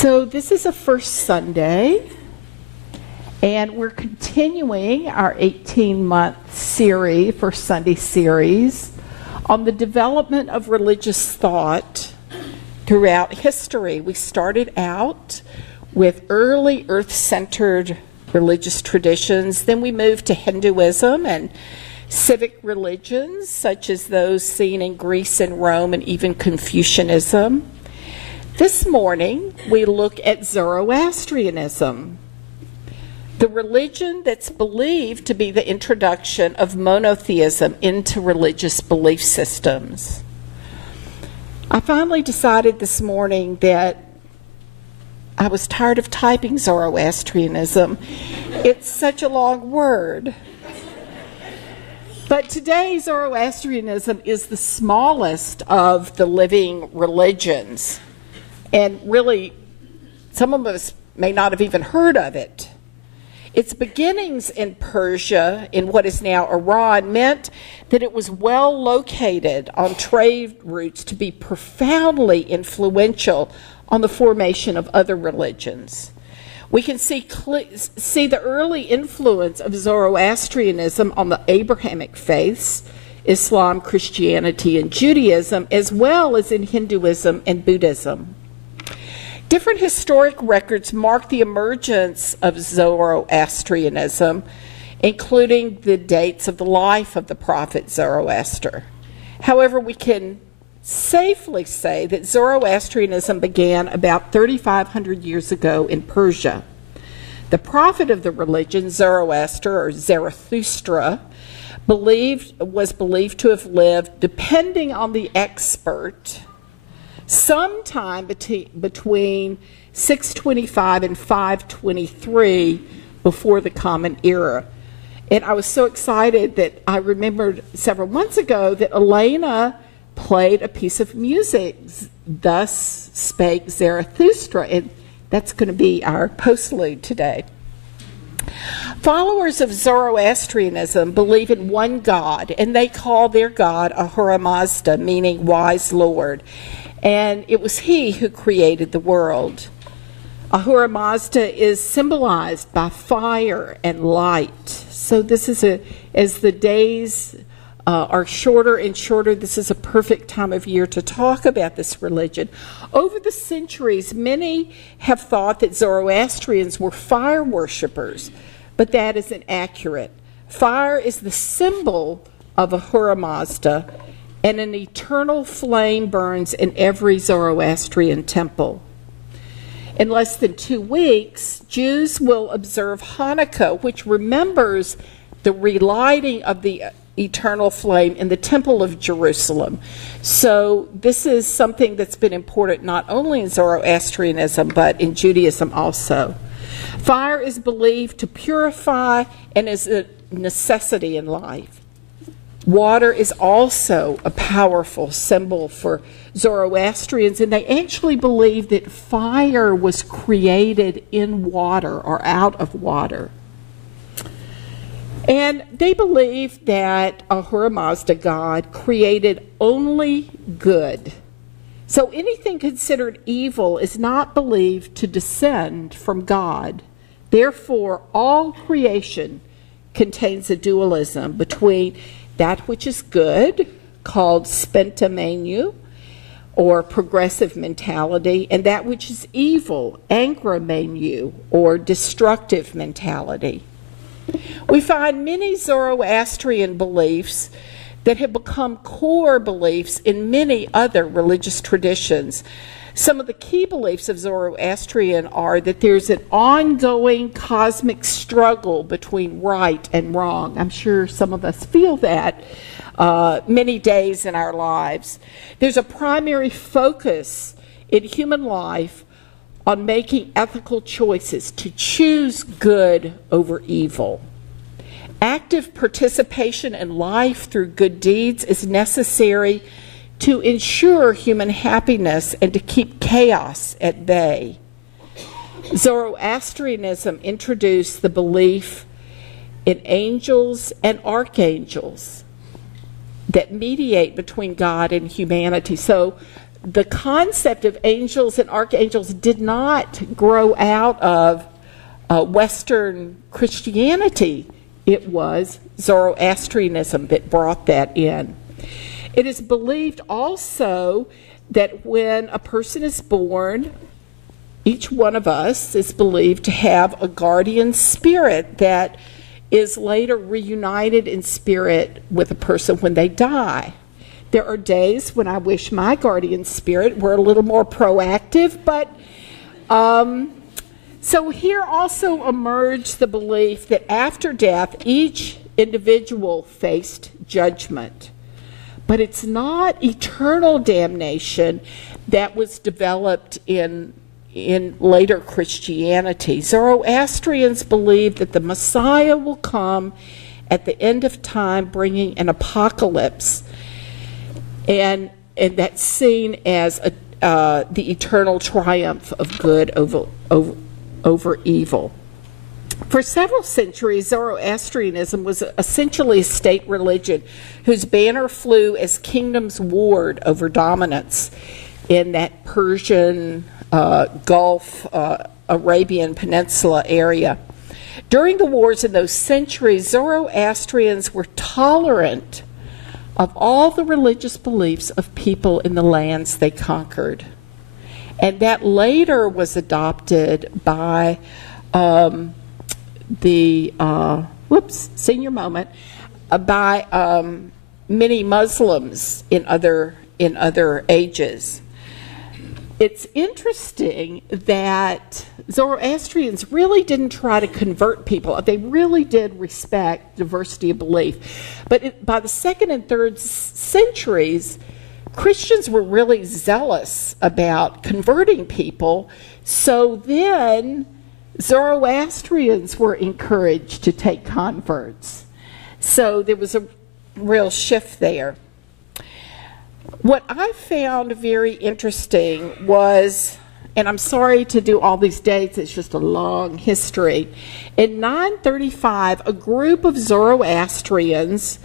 So this is a first Sunday, and we're continuing our 18-month series, First Sunday series, on the development of religious thought throughout history. We started out with early earth-centered religious traditions, then we moved to Hinduism and civic religions, such as those seen in Greece and Rome, and even Confucianism. This morning, we look at Zoroastrianism, the religion that's believed to be the introduction of monotheism into religious belief systems. I finally decided this morning that I was tired of typing Zoroastrianism. It's such a long word. But today, Zoroastrianism is the smallest of the living religions. And really, some of us may not have even heard of it. Its beginnings in Persia, in what is now Iran, meant that it was well located on trade routes to be profoundly influential on the formation of other religions. We can see the early influence of Zoroastrianism on the Abrahamic faiths, Islam, Christianity, and Judaism, as well as in Hinduism and Buddhism. Different historic records mark the emergence of Zoroastrianism, including the dates of the life of the prophet Zoroaster. However, we can safely say that Zoroastrianism began about 3,500 years ago in Persia. The prophet of the religion, Zoroaster, or Zarathustra, was believed to have lived, depending on the expert, sometime between 625 and 523 before the Common Era. And I was so excited that I remembered several months ago that Elena played a piece of music, "Thus Spake Zarathustra," and that's going to be our postlude today. Followers of Zoroastrianism believe in one God, and they call their God Ahura Mazda, meaning wise Lord. And it was he who created the world. Ahura Mazda is symbolized by fire and light. So this is as the days are shorter and shorter, this is a perfect time of year to talk about this religion. Over the centuries, many have thought that Zoroastrians were fire worshippers, but that isn't accurate. Fire is the symbol of Ahura Mazda, and an eternal flame burns in every Zoroastrian temple. In less than 2 weeks, Jews will observe Hanukkah, which remembers the relighting of the eternal flame in the Temple of Jerusalem. So this is something that's been important not only in Zoroastrianism, but in Judaism also. Fire is believed to purify and is a necessity in life. Water is also a powerful symbol for Zoroastrians, and they actually believe that fire was created in water or out of water. And they believe that Ahura Mazda God created only good. So anything considered evil is not believed to descend from God. Therefore, all creation contains a dualism between that which is good, called spentamenu, or progressive mentality, and that which is evil, angramenu, or destructive mentality. We find many Zoroastrian beliefs that have become core beliefs in many other religious traditions. Some of the key beliefs of Zoroastrian are that there's an ongoing cosmic struggle between right and wrong. I'm sure some of us feel that many days in our lives. There's a primary focus in human life on making ethical choices to choose good over evil. Active participation in life through good deeds is necessary to ensure human happiness and to keep chaos at bay. Zoroastrianism introduced the belief in angels and archangels that mediate between God and humanity. So the concept of angels and archangels did not grow out of Western Christianity. It was Zoroastrianism that brought that in. It is believed also that when a person is born, each one of us is believed to have a guardian spirit that is later reunited in spirit with a person when they die. There are days when I wish my guardian spirit were a little more proactive, but so here also emerged the belief that after death, each individual faced judgment. But it's not eternal damnation that was developed in later Christianity. Zoroastrians believe that the Messiah will come at the end of time, bringing an apocalypse, and that's seen as the eternal triumph of good over evil. For several centuries, Zoroastrianism was essentially a state religion whose banner flew as kingdoms warred over dominance in that Persian, Gulf, Arabian Peninsula area. During the wars in those centuries, Zoroastrians were tolerant of all the religious beliefs of people in the lands they conquered. And that later was adopted by senior moment, by many Muslims in other ages. It's interesting that Zoroastrians really didn't try to convert people. They really did respect diversity of belief. But by the 2nd and 3rd centuries, Christians were really zealous about converting people. So then Zoroastrians were encouraged to take converts. So there was a real shift there. What I found very interesting was, and I'm sorry to do all these dates, it's just a long history. In 935, a group of Zoroastrians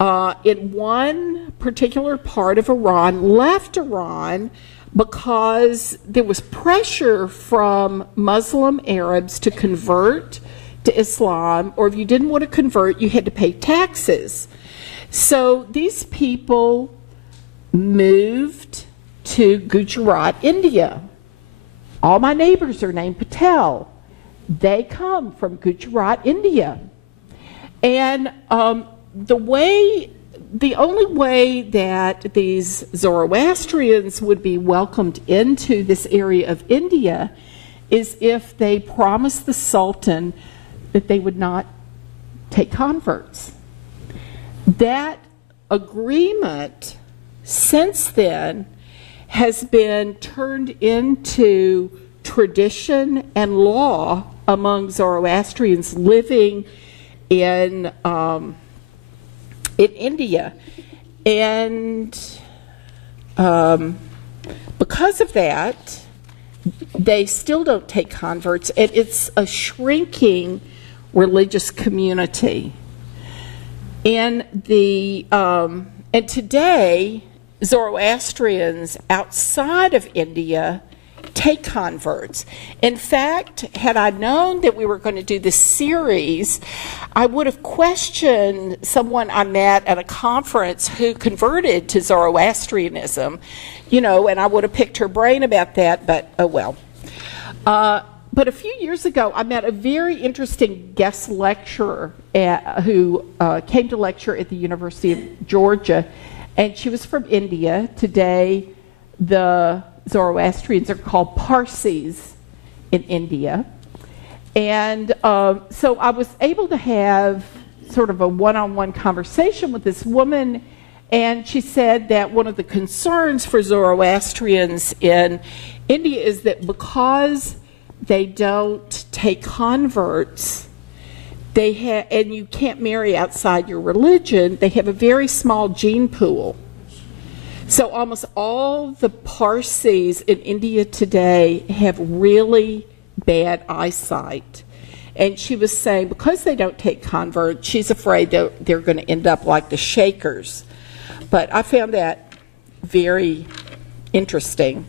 in one particular part of Iran left Iran because there was pressure from Muslim Arabs to convert to Islam, or if you didn't want to convert, you had to pay taxes. So these people moved to Gujarat, India. All my neighbors are named Patel. They come from Gujarat, India. And the only way that these Zoroastrians would be welcomed into this area of India is if they promised the Sultan that they would not take converts. That agreement since then has been turned into tradition and law among Zoroastrians living in India. And because of that, they still don't take converts, and it's a shrinking religious community. And today, Zoroastrians outside of India take converts. In fact, had I known that we were going to do this series, I would have questioned someone I met at a conference who converted to Zoroastrianism, and I would have picked her brain about that, but oh well. But a few years ago, I met a very interesting guest lecturer who came to lecture at the University of Georgia, and she was from India. Today, the Zoroastrians are called Parsis in India. And so I was able to have sort of a one-on-one conversation with this woman, and she said that one of the concerns for Zoroastrians in India is that because they don't take converts, and you can't marry outside your religion, they have a very small gene pool. So almost all the Parsis in India today have really bad eyesight. And she was saying because they don't take converts, she's afraid they're going to end up like the Shakers. But I found that very interesting.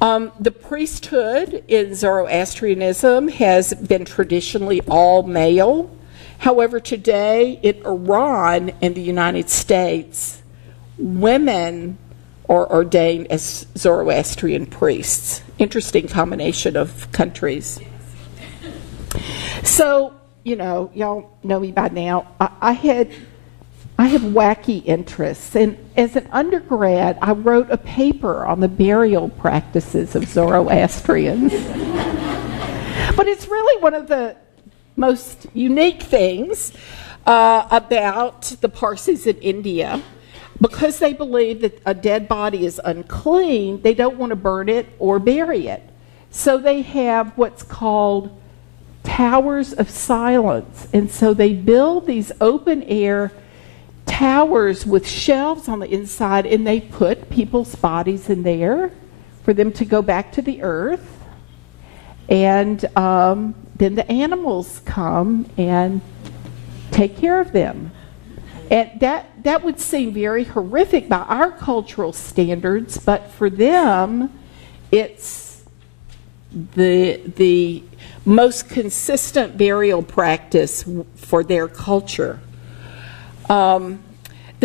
The priesthood in Zoroastrianism has been traditionally all male. However, today in Iran and the United States, women are ordained as Zoroastrian priests. Interesting combination of countries. So, you know, y'all know me by now. I have wacky interests, and as an undergrad, I wrote a paper on the burial practices of Zoroastrians. But it's really one of the most unique things about the Parsis in India. Because they believe that a dead body is unclean, they don't want to burn it or bury it. So they have what's called towers of silence. And so they build these open-air towers with shelves on the inside, and they put people's bodies in there for them to go back to the earth. And then the animals come and take care of them. And that would seem very horrific by our cultural standards, but for them, it's the most consistent burial practice for their culture. The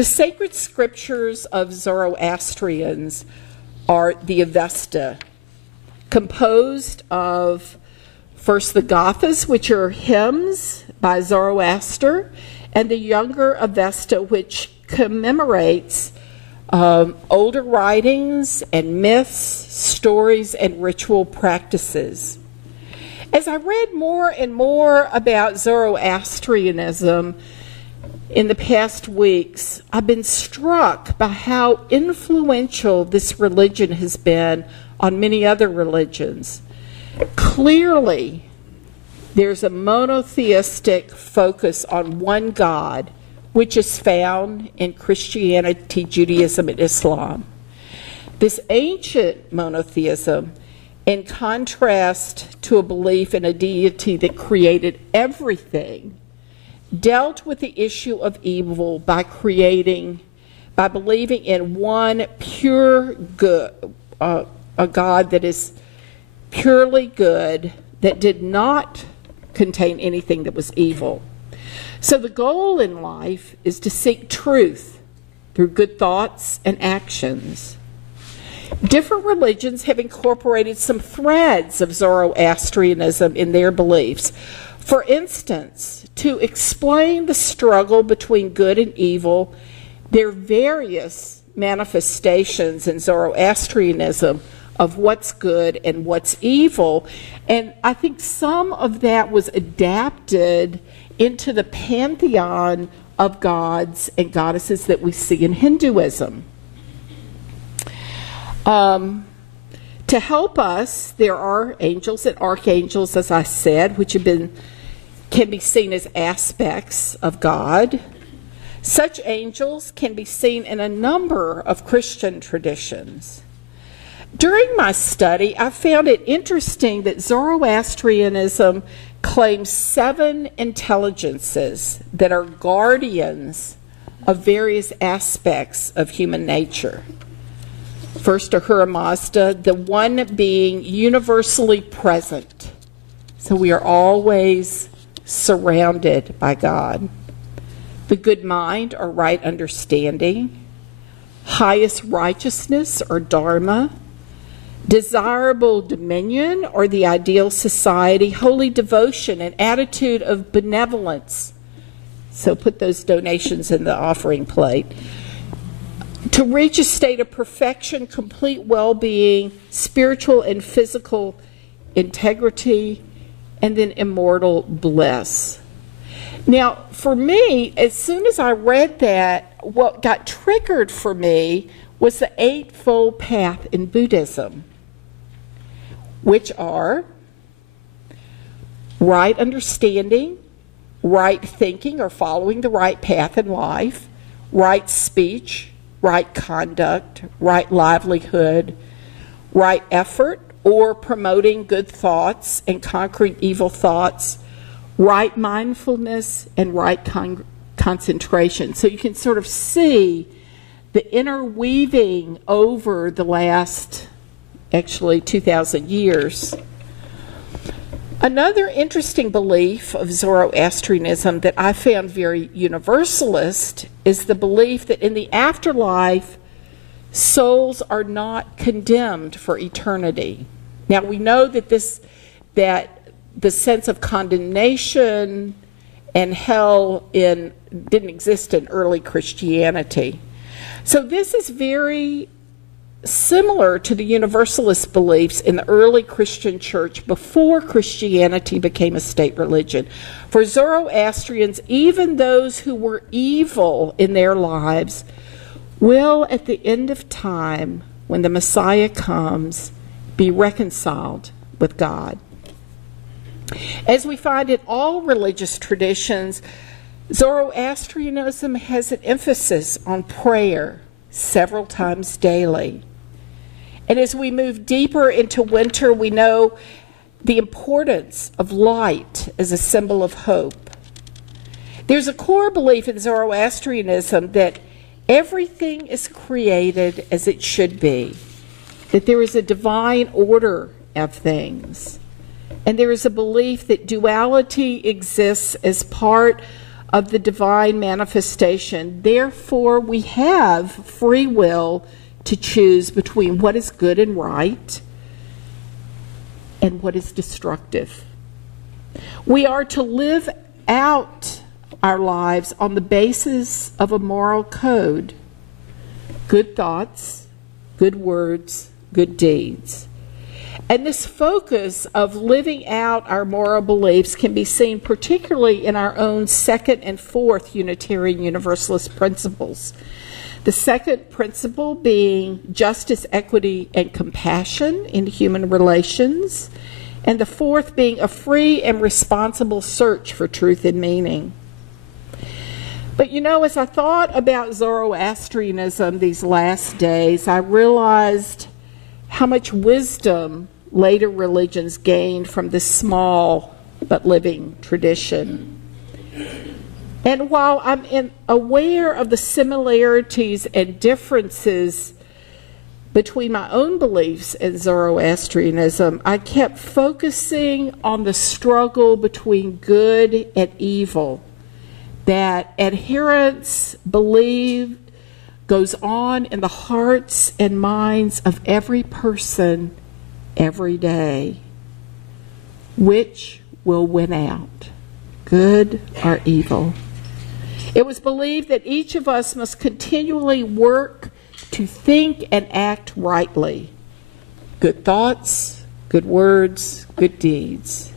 sacred scriptures of Zoroastrians are the Avesta, composed of first the Gathas, which are hymns by Zoroaster, and the younger Avesta, which commemorates older writings and myths, stories, and ritual practices. As I read more and more about Zoroastrianism in the past weeks, I've been struck by how influential this religion has been on many other religions. Clearly, there's a monotheistic focus on one God, which is found in Christianity, Judaism, and Islam. This ancient monotheism, in contrast to a belief in a deity that created everything, dealt with the issue of evil by believing in one pure good, a God that is purely good, that did not contain anything that was evil. So the goal in life is to seek truth through good thoughts and actions. Different religions have incorporated some threads of Zoroastrianism in their beliefs. For instance, to explain the struggle between good and evil, there are various manifestations in Zoroastrianism of what's good and what's evil. And I think some of that was adapted into the pantheon of gods and goddesses that we see in Hinduism. To help us, there are angels and archangels, as I said, which can be seen as aspects of God. Such angels can be seen in a number of Christian traditions. During my study, I found it interesting that Zoroastrianism claims 7 intelligences that are guardians of various aspects of human nature. First, Ahura Mazda, the one being universally present. So we are always surrounded by God. The good mind, or right understanding. Highest righteousness, or dharma. Desirable dominion, or the ideal society. Holy devotion, an attitude of benevolence. So put those donations in the offering plate. To reach a state of perfection, complete well-being, spiritual and physical integrity, and then immortal bliss. Now, for me, as soon as I read that, what got triggered for me was the Eightfold Path in Buddhism, which are right understanding, right thinking or following the right path in life, right speech, right conduct, right livelihood, right effort or promoting good thoughts and conquering evil thoughts, right mindfulness, and right concentration. So you can sort of see the interweaving over the last, actually, 2,000 years. Another interesting belief of Zoroastrianism that I found very universalist is the belief that in the afterlife, souls are not condemned for eternity. Now, we know that the sense of condemnation and hell didn't exist in early Christianity. So this is very similar to the Universalist beliefs in the early Christian church before Christianity became a state religion. For Zoroastrians, even those who were evil in their lives will, at the end of time, when the Messiah comes, be reconciled with God. As we find in all religious traditions, Zoroastrianism has an emphasis on prayer several times daily. And as we move deeper into winter, we know the importance of light as a symbol of hope. There's a core belief in Zoroastrianism that everything is created as it should be, that there is a divine order of things, and there is a belief that duality exists as part of the divine manifestation. Therefore, we have free will to choose between what is good and right and what is destructive. We are to live out our lives on the basis of a moral code: good thoughts, good words, good deeds. And this focus of living out our moral beliefs can be seen particularly in our own second and fourth Unitarian Universalist principles. The second principle being justice, equity, and compassion in human relations, and the fourth being a free and responsible search for truth and meaning. But you know, as I thought about Zoroastrianism these last days, I realized how much wisdom later religions gained from this small but living tradition. And while I'm aware of the similarities and differences between my own beliefs and Zoroastrianism, I kept focusing on the struggle between good and evil that adherents believe goes on in the hearts and minds of every person every day. Which will win out, good or evil? It was believed that each of us must continually work to think and act rightly. Good thoughts, good words, good deeds.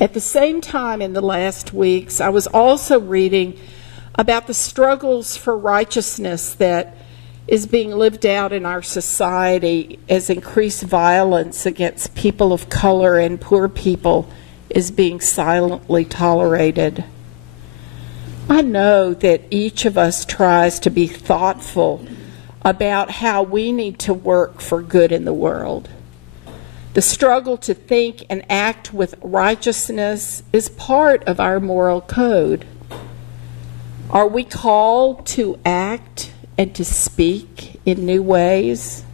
At the same time, in the last weeks, I was also reading about the struggles for righteousness that is being lived out in our society as increased violence against people of color and poor people is being silently tolerated. I know that each of us tries to be thoughtful about how we need to work for good in the world. The struggle to think and act with righteousness is part of our moral code. Are we called to act and to speak in new ways?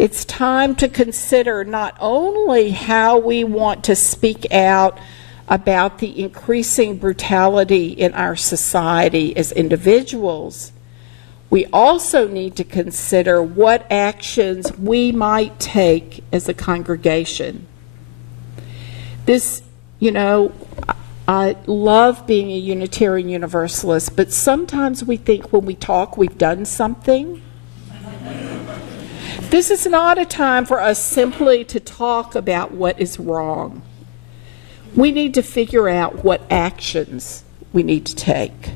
It's time to consider not only how we want to speak out about the increasing brutality in our society as individuals, we also need to consider what actions we might take as a congregation. This, I love being a Unitarian Universalist, but sometimes we think when we talk we've done something. This is not a time for us simply to talk about what is wrong. We need to figure out what actions we need to take.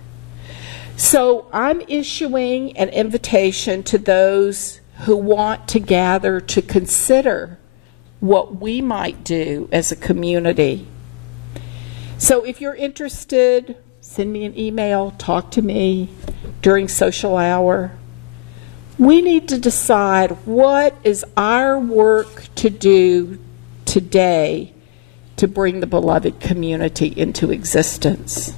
So I'm issuing an invitation to those who want to gather to consider what we might do as a community. So if you're interested, send me an email, talk to me during social hour. We need to decide what is our work to do today to bring the beloved community into existence.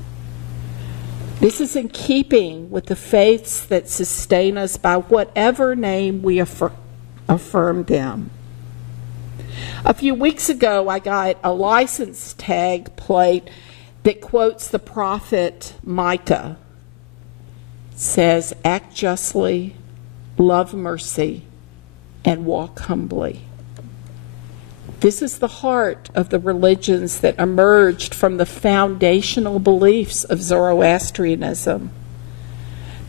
This is in keeping with the faiths that sustain us by whatever name we affirm them. A few weeks ago, I got a license tag plate that quotes the prophet Micah. It says, "Act justly, love mercy, and walk humbly." This is the heart of the religions that emerged from the foundational beliefs of Zoroastrianism.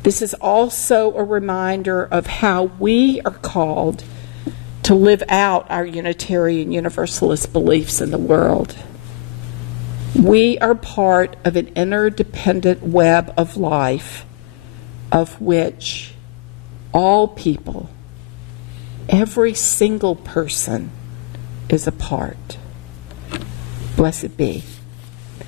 This is also a reminder of how we are called to live out our Unitarian Universalist beliefs in the world. We are part of an interdependent web of life of which all people, every single person, is a part. Blessed be.